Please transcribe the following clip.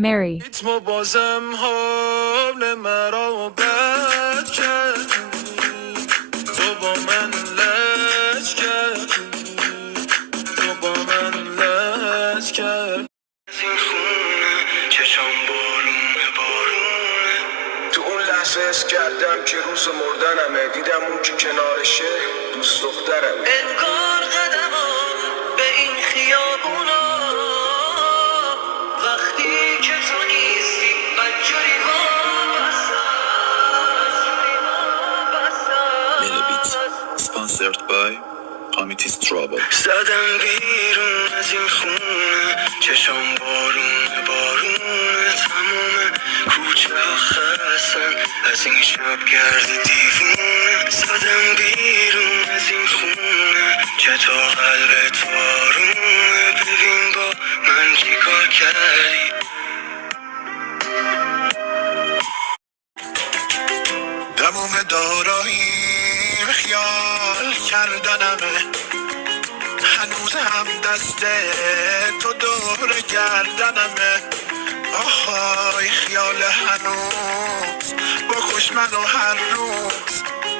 Mary. ریتم بازم حال مرا بد کردی، تو با من لج کردی، تو با من لج کردی. این خونه چشم بارونه بارونه، تو اون لحظه حس کردم که روز مردنمه، دیدم اون که کنارشه دوست دخترمه. انگار قدمم به این خیابونا وقتی که تو نیستی بدجوری وابستم. Sponsored by Committee's Trouble. زدم بیرون از این خونه چشم بارونه بارونه، تموم کوچه ها خستن از این شب گرد دیوونه. زدم بیرون از این خونه که تا قلب تارونه، ببین با من چی کار کردی. تموم داراییم خیال کردنمه، هنوز هم دست تو دور گردنمه. آهای خیال هنوز بکش منو هر روز